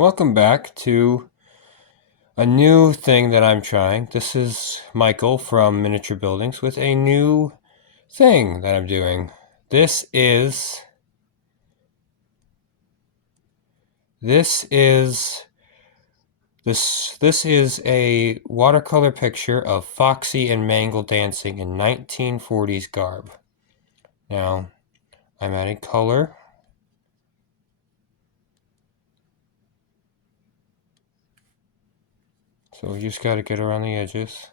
Welcome back to a new thing that I'm trying. This is Michael from Miniature Buildings with a new thing that I'm doing. This is a watercolor picture of Foxy and Mangled dancing in 1940s garb. Now, I'm adding color. So we just got to get around the edges.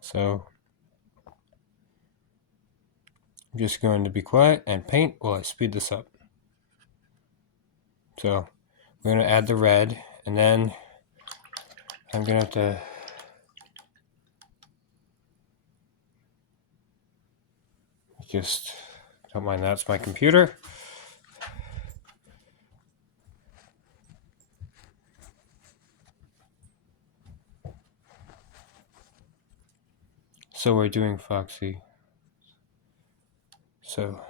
So I'm just going to be quiet and paint while I speed this up. So we're going to add the red, and then I'm going to have to just, don't mind that's my computer. So we're doing Foxy. So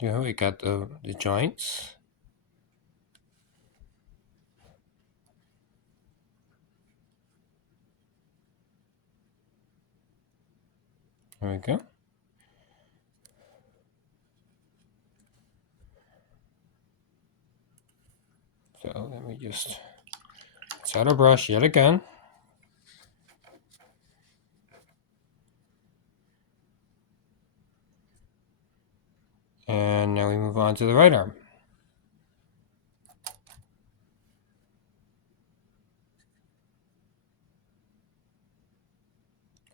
we got the joints. There we go. So let me just set our brush yet again. And now we move on to the right arm.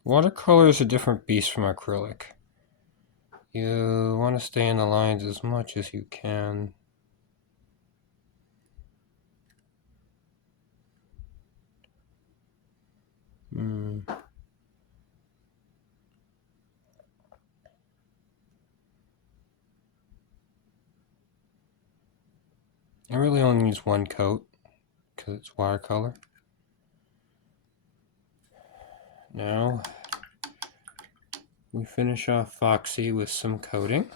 Watercolor is a different beast from acrylic. You want to stay in the lines as much as you can. I really only use one coat because it's watercolor. Now we finish off Foxy with some coating.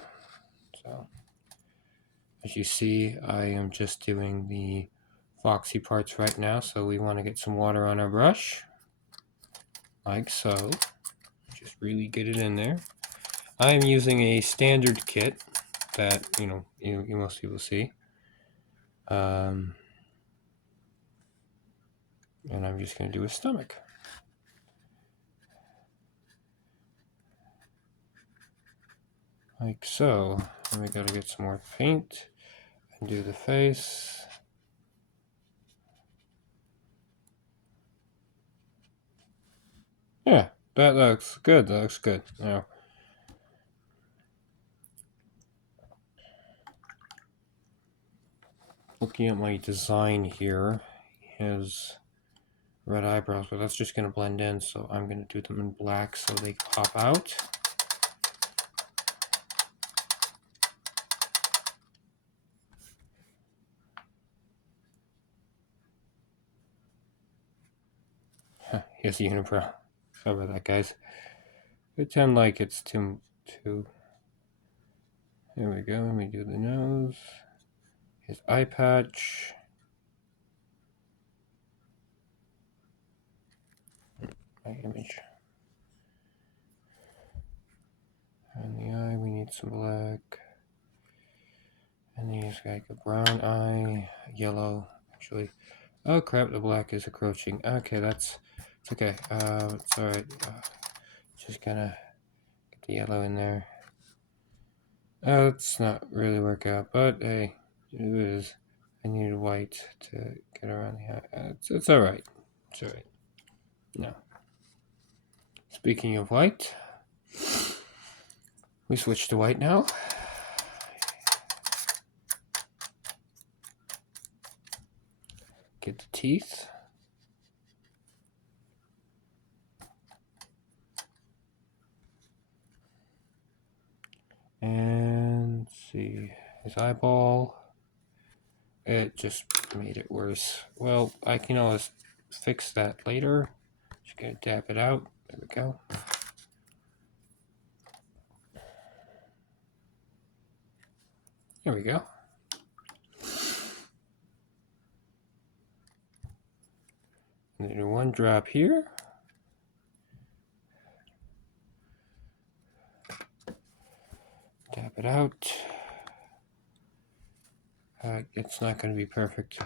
So as you see, I am just doing the Foxy parts right now, so we want to get some water on our brush, like so. Just really get it in there. I am using a standard kit that, you most people see. And I'm just going to do his stomach. Like so. And we got to get some more paint and do the face. Yeah, that looks good. That looks good. Now, looking at my design here, he has red eyebrows, but that's just going to blend in, so I'm going to do them in black so they pop out. He has a unibrow. Sorry about that, guys. Pretend like it's too. There we go. Let me do the nose. His eye patch. My image. And the eye, we need some black. And he's got a brown eye, yellow, actually. Oh crap, the black is encroaching. Okay, it's okay. It's alright. Just gonna get the yellow in there. It's not really work out, but hey, it is. I needed white to get around the eye. It's all right. It's all right. Now, speaking of white, we switch to white now. Get the teeth. And let's see, his eyeball. It just made it worse. Well, I can always fix that later. Just gonna dab it out. There we go. There we go. And then one drop here. Dab it out. It's not going to be perfect.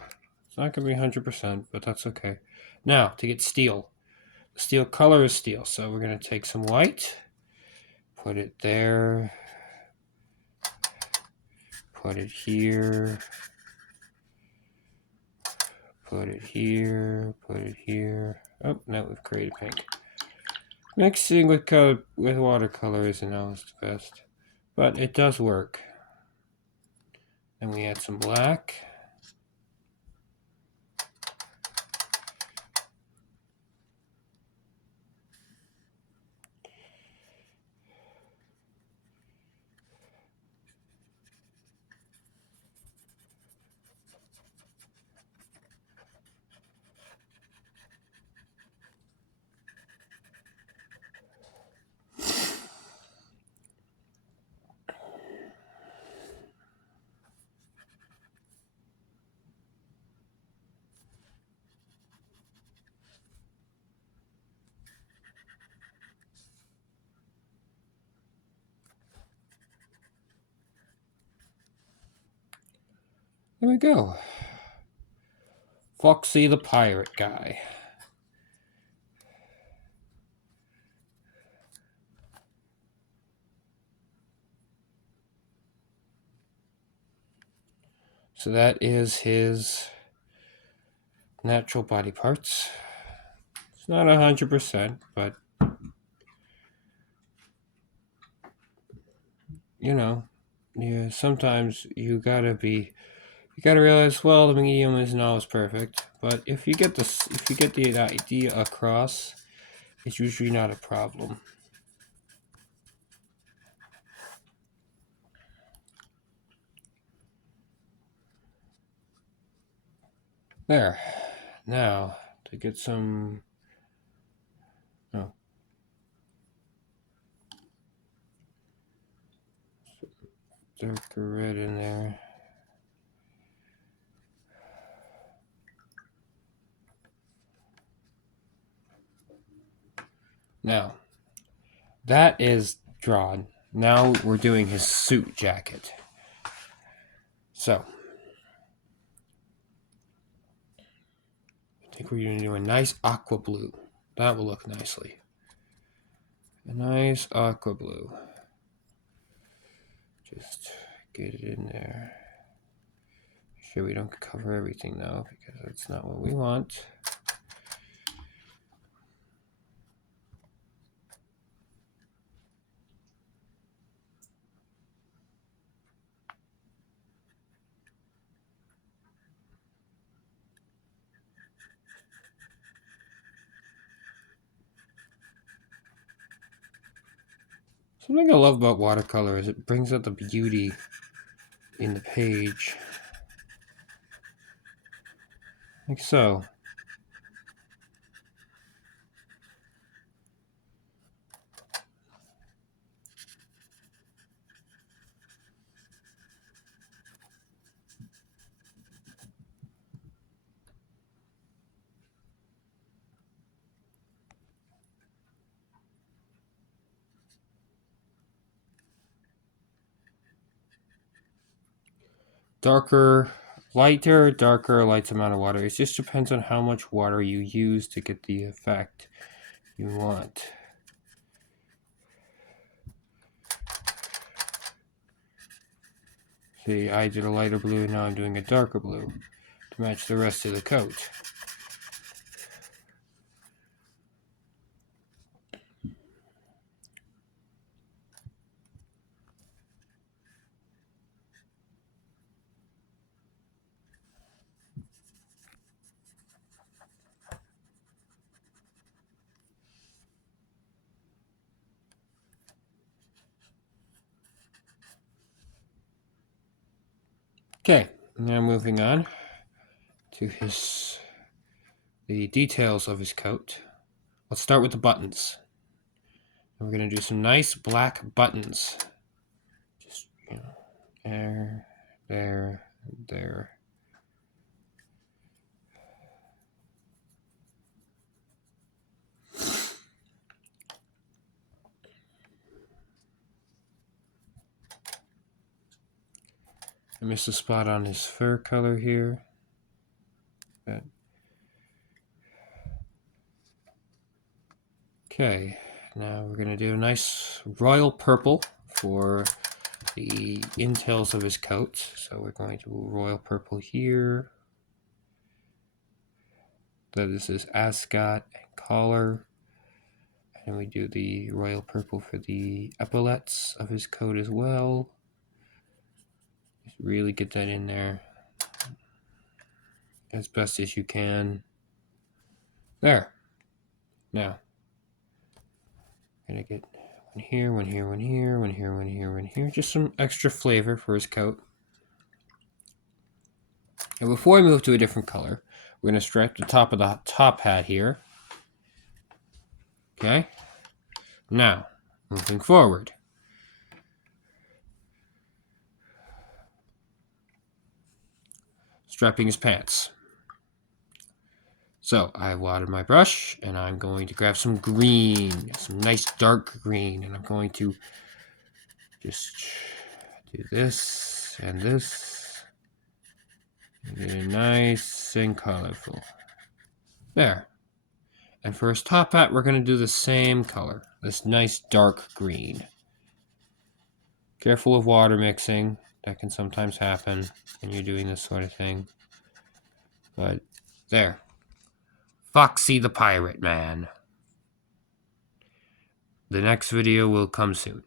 It's not going to be 100%, but that's okay. Now, to get steel. The steel color is steel, so we're going to take some white, put it there, put it here, put it here, put it here. Oh, now we've created pink. Mixing with watercolor isn't always the best, but it does work. And we add some black. There we go. Foxy the pirate guy. So that is his natural body parts. It's not 100%, but you know, yeah, sometimes you gotta realize, well, the medium isn't always perfect, but if you get the idea across, it's usually not a problem. There. Now, to get some darker red in there. Now, that is drawn. Now we're doing his suit jacket. So, I think we're going to do a nice aqua blue. That will look nicely. A nice aqua blue. Just get it in there. Make sure we don't cover everything though, because that's not what we want. Something I love about watercolor is it brings out the beauty in the page. Like so. Darker, light amount of water. It just depends on how much water you use to get the effect you want. See, I did a lighter blue, now I'm doing a darker blue to match the rest of the coat. Okay, now moving on to the details of his coat. Let's start with the buttons. And we're going to do some nice black buttons. Just, there, there, there. I missed a spot on his fur color here. But okay, now we're going to do a nice royal purple for the intails of his coat. So we're going to royal purple here. This is ascot and collar. And we do the royal purple for the epaulets of his coat as well. Just really get that in there as best as you can. There. Now, I'm gonna get one here, one here, one here, one here, one here, one here. Just some extra flavor for his coat. And before we move to a different color, we're gonna stripe the top of the top hat here. Okay. Now, moving forward. Striping his pants. So I watered my brush and I'm going to grab some green, some nice dark green, and I'm going to just do this and this. And get it nice and colorful. There. And for his top hat, we're going to do the same color, this nice dark green. Careful of water mixing. That can sometimes happen when you're doing this sort of thing. But there. Foxy the Pirate Man. The next video will come soon.